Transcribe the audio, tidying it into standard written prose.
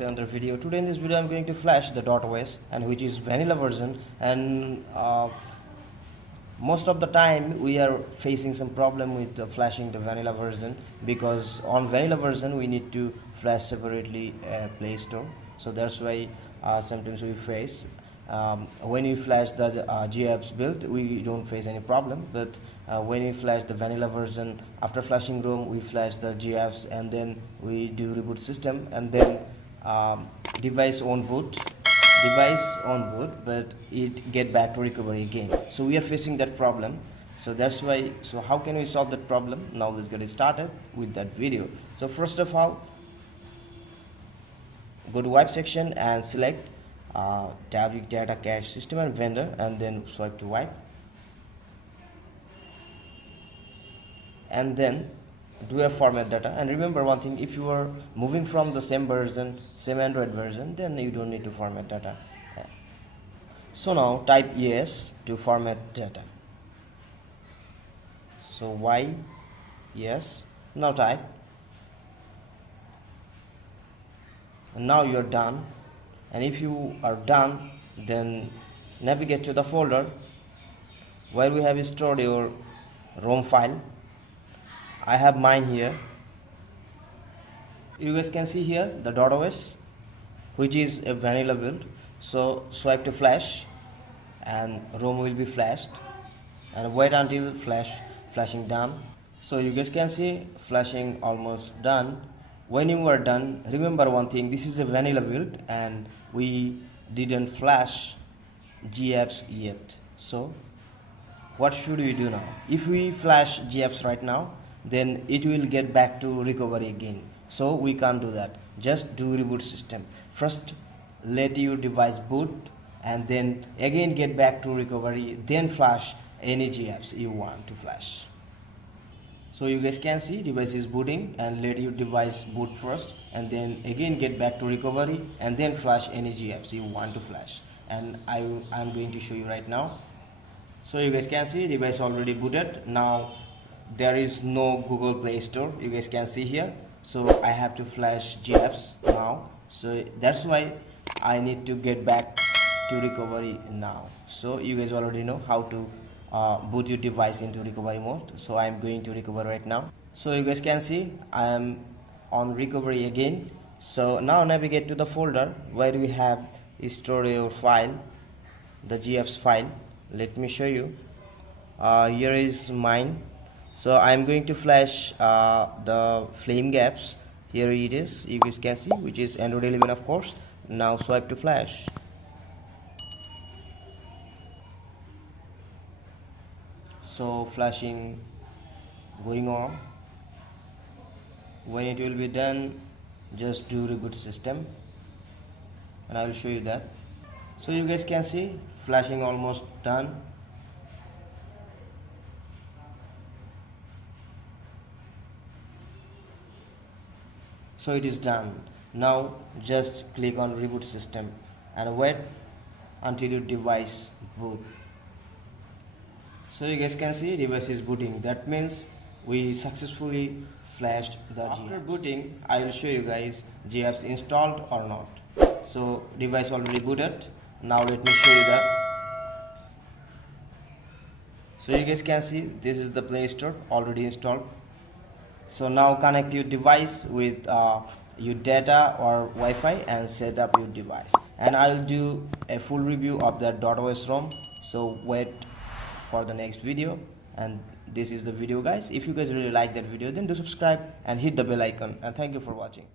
to another video. Today in this video I'm going to flash the .os, and which is vanilla version, and most of the time we are facing some problem with flashing the vanilla version, because on vanilla version we need to flash separately Play Store. So that's why sometimes we face when we flash the GApps build, we don't face any problem. But when we flash the vanilla version, after flashing ROM, we flash the GApps, and then we do reboot system, and then device on boot, but it get back to recovery again. So we are facing that problem. So that's why. So how can we solve that problem? Now let's get started with that video. So first of all, go to wipe section and select tab with data cache system and vendor, and then swipe to wipe, and then do a format data. And remember one thing, if you are moving from the same version, same Android version, then you don't need to format data. So now type yes to format data. So y yes, now type, and now you're done. And if you are done, then navigate to the folder where we have stored your ROM file. I have mine here. You guys can see here the .os, which is a vanilla build. So swipe to flash, and ROM will be flashed, and wait until flashing done. So you guys can see flashing almost done. When you are done, remember one thing, this is a vanilla build and we didn't flash GApps yet. So what should we do now? If we flash GApps right now, then it will get back to recovery again. So we can't do that. Just do reboot system. First let your device boot, and then again get back to recovery, then flash any GApps you want to flash. So you guys can see device is booting, and let your device boot first, and then again get back to recovery, and then flash any GApps you want to flash. And I'm going to show you right now. So you guys can see device already booted. Now there is no Google Play Store, you guys can see here. So I have to flash GApps now. So that's why I need to get back to recovery now. So you guys already know how to boot your device into recovery mode. So I'm going to recover right now. So you guys can see I am on recovery again. So now navigate to the folder where we have stored your file, the GApps file. Let me show you. Here is mine. So I'm going to flash the flame gaps. Here it is, you guys can see, which is Android 11 of course. Now swipe to flash. So flashing going on. When it will be done, just do reboot system, and I will show you that. So you guys can see flashing almost done. So it is done. Now just click on reboot system and wait until your device boot. So you guys can see device is booting. That means we successfully flashed the GApps. After booting, I will show you guys GApps installed or not. So device already booted. Now let me show you that. So you guys can see this is the Play Store already installed. So now connect your device with your data or Wi-Fi and set up your device. And I'll do a full review of that .os ROM. So wait for the next video. And this is the video guys. If you guys really like that video, then do subscribe and hit the bell icon, and thank you for watching.